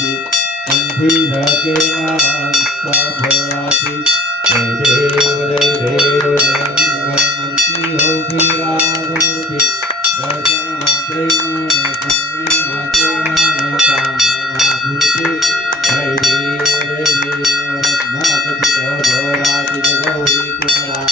फळाची कंठी धके फळाची जय देव जय देव जय मंगलमूर्ती हो श्रीराजमूर्ती. दर्शन मात्रे मन पामे मात्रे मन कामना जय देव जय देव रत्नाकथित भराजित गौरी कुमरा.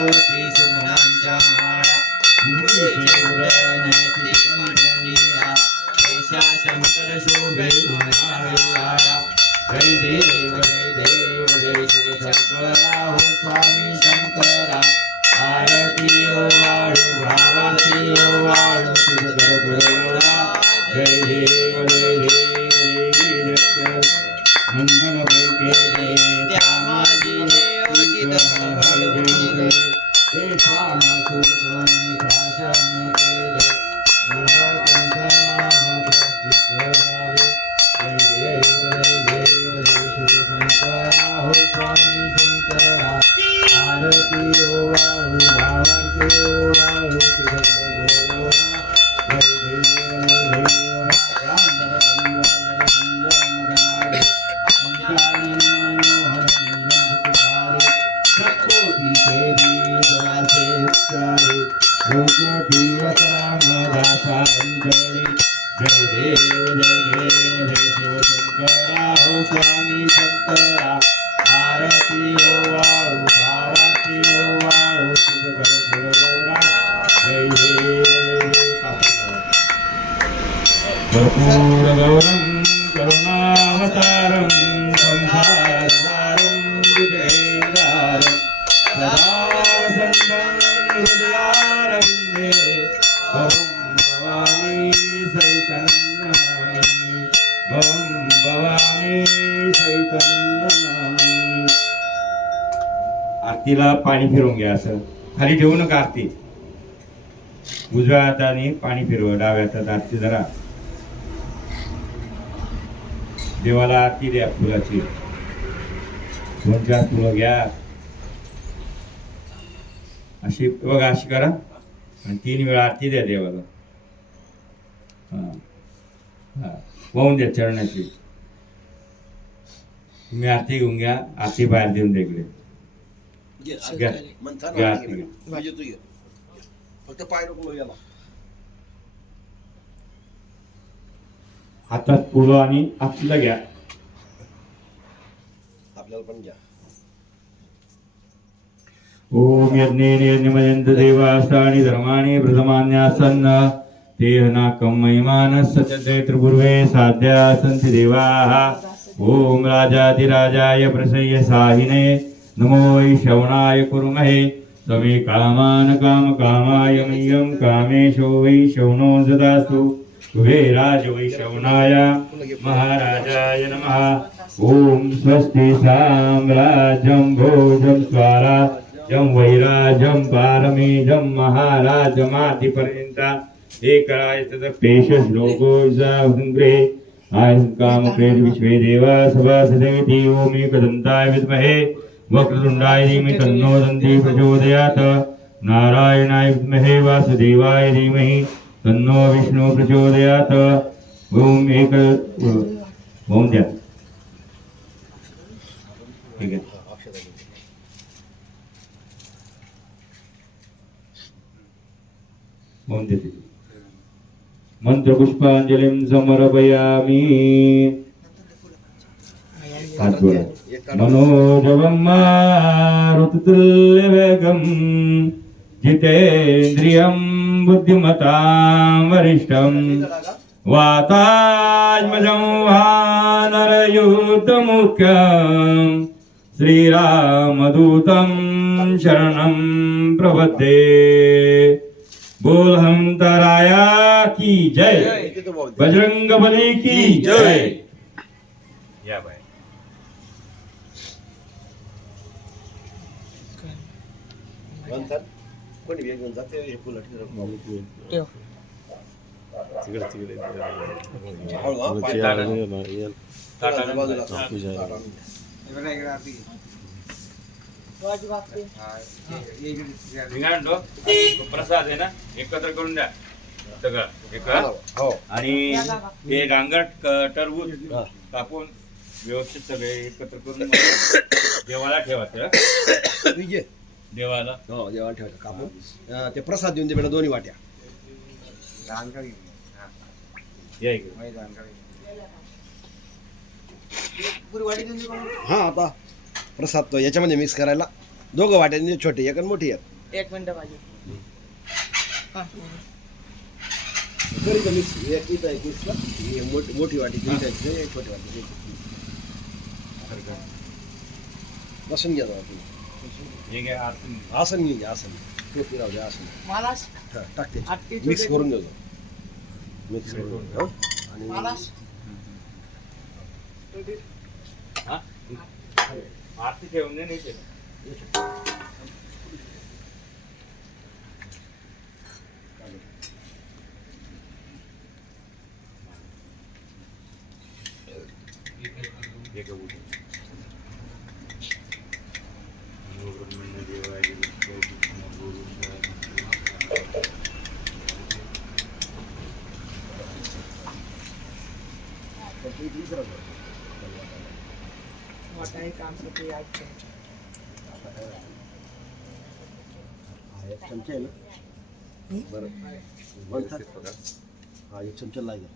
Thank you. अंजली जय देव जय देव जय हो स्वामी शंकरा आरती ओ वाळू भावाची ओ वाळू तुझ गौरा जय देव जय देव आरतीला पाणी फिरवून घ्या असं. खाली ठेवू नका आरती. उजव्या हाताने पाणी फिरव डाव्या हातात आरती जरा देवाला आरती द्या फुलाची. दोन चार फुलं घ्या. अशी बघा अशी करा. आणि तीन वेळा आरती द्या देवाला. हा. हां. वाहून द्या चरणाची. तुम्ही आरती घेऊन घ्या. आरती बाहेर देऊन द्या इकडे. घे, घ्या. घे. म्हणजे तू ये फक्त पाय नको याला. हातात पुढं आणि आतलं घ्या. आपल्याला पण घ्या. ओम यज्ञेन यज्ञमयन्त देवास्तानि धर्माणि प्रथमान्यासन्न। देहनाकं महिमानस्य च चैत्रपूर्वे साध्या सन्ति देवाः। ॐ राजाधिराजाय प्रसह्य साहिने। नमो वै श्रवणाय कुर्महे कामान काम कामकामाय मह्यं कामेशो वै श्रवणो ददास्तु कुबेराज वै महाराजाय नमः। ॐ स्वस्ति साम्राज्यं भोजं स्वाराज्यं वैराज्यं पारमेजं महाराजमाधिपर्यन्ता। एकराय तदपेश श्लोको जागृहे आयं कामक्रेत विश्वे देवा सभा सदमिति ओम एकदन्ताय विद्महे। वक्रतुण्डाय धीमहि तन्नो दन्ति प्रचोदयात्। नारायणाय विद्महे वासुदेवाय धीमहि तन्नो विष्णु प्रचोदयात्। ओम एक, ओम द्या ठीक समर्पयामि। हात जोडा. एक काढा. मनोजवं मारुतुल्यवेगं जितेन्द्रियं बुद्धिमतां वरिष्ठं वातात्मजं वानरयुद्धमुख्यं श्रीरामदूतं शरणं प्रपद्ये बोल हम तराया की जय. बजरंग बली की जय या नंतर कोणी वेग घेऊन जाते हे हा, प्रसाद आहे ना एकत्र करून द्या. सगळं एकत्र हो? आणि हे गांगट क- टरबूज हा. कापून व्यवस्थित सगळे एकत्र करून देवाला ठेवायचं तू घे. देवाला? हो जेवण ठेवायचं कापून. अं, ते प्रसाद देऊन दे बेटा दोन्ही वाट्या. या इकडे. हा आता प्रसाद तो याच्यामध्ये मिक्स करायला. दोघं वाट्यांनी छोटे एक आणि मोठी एक. एक मिनिट पाहिजे तरी मिक्स एक इथं एक मिक्सला ही मोठी मोठी वाटी छोटी वाटी. बसून घ्या जरा तुम्ही. हे घ्या आतून. आसन घे आसन टोपी राहू द्या आसन मला हा, टाकते आत्ते मिक्स करून देतो मिक्स करून देतो आणि मला हा? आरती ठेवून दे नाही ते. हे गहू दे. वाटाणे काम करते याद ठेव. एक चमचा आहे ना बरं म्हणतात हा एक चमचा लागेल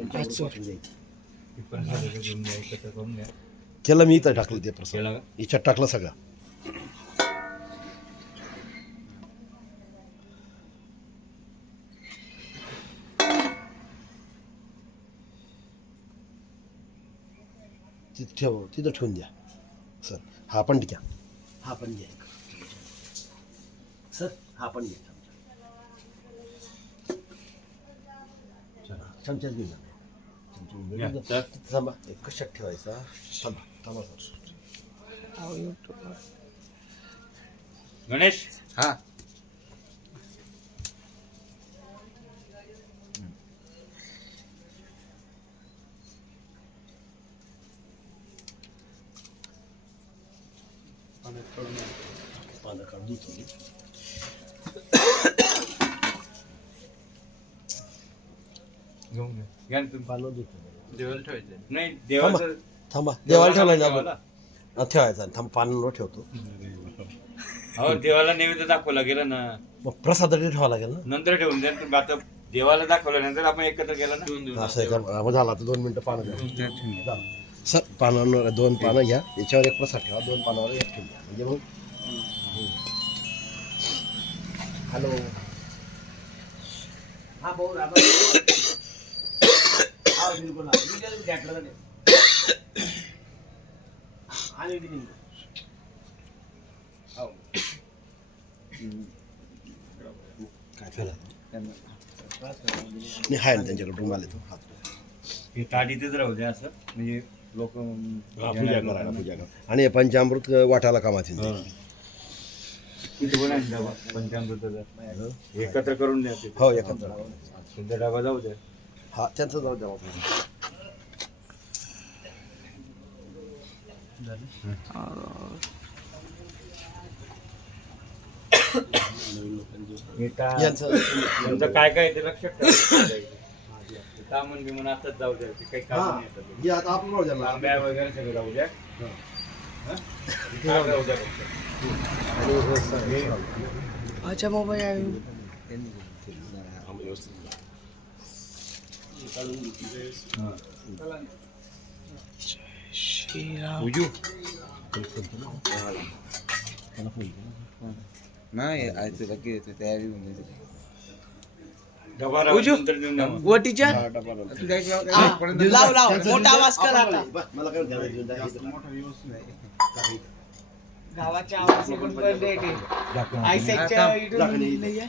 अच्छा. ती प्रसादाचं घेऊन द्या, एकत्र करून द्या. त्याला मी इथं टाकलं ते प्रसाद? याच्यात टाकलं सगळं तिथं ठेव तिथं ठेवून द्या सर हा पण घ्या हा पण घ्या एक. सर हा पण घ्या चमचा चमच्याच घेऊन जा चमचा या, घेऊन सर. जा. थांबा एक कशात ठेवायचा थांबा थांबा सर अहो, YouTube वर. गणेश हा पानं काढून तुम्ही. देवाला ठेवायचं नाही देवाचं थांबा देवाला ठेवलाय ना. आपण हा, ठेवायचा थांब पानांवर ठेवतो अहो देवाला नैवेद्य दाखवला गेला ना मग प्रसादासाठी ठेवावा लागेल ना नंतर ठेवून द्या तुम्ही आता देवाला दाखवल्यानंतर आपण एकत्र केलं ना असं आहे का हा, झालं आता दोन मिनिटं पानं द्या झालं. सर पानांवर दोन पानं घ्या याच्यावर एक प्रसाद ठेवा दोन पानावर एक ठेवून द्या म्हणजे मग हॅलो हा भाऊ हा बिलकुल हा. मी त्याला घातलं नाही. आणि इथे निघतो. हो. काय झालं नाही हाय ना त्यांच्याकडे रूम आले तो हात हे ताडीतच राहू द्या असं म्हणजे लोक हा, पूजा करा पूजा करा आणि हे पंचामृत वाटायला कामात येईल ते. किती पण आहे डबा पंचामृताचा एकत्र करून द्या ते हो एकत्र तुमचा डबा जाऊ द्या. हा त्यांचं जाऊ द्या. हे का- यांचं तुमचं काय काय ते लक्षात ठेवा. कामून बिमून आताच जाऊ द्या ते काही हा काम नाही आता. हे आता आपण राहू द्या ना. आंब्या वगैरे सगळं जाऊ द्या हा? जाऊ फक्त. हे हे अच्छा मोबाईल आहे. श्रीराम. नाही आयचं बाकी येतं तयारी होऊन जाते. डबा उजू. नंतर देऊन. वटीच्या? लाव लाव मोठा आवाज कर आता. मला काय. गावाच्या आवाज पण आहे. आयसेकच्या इथून द्यायला.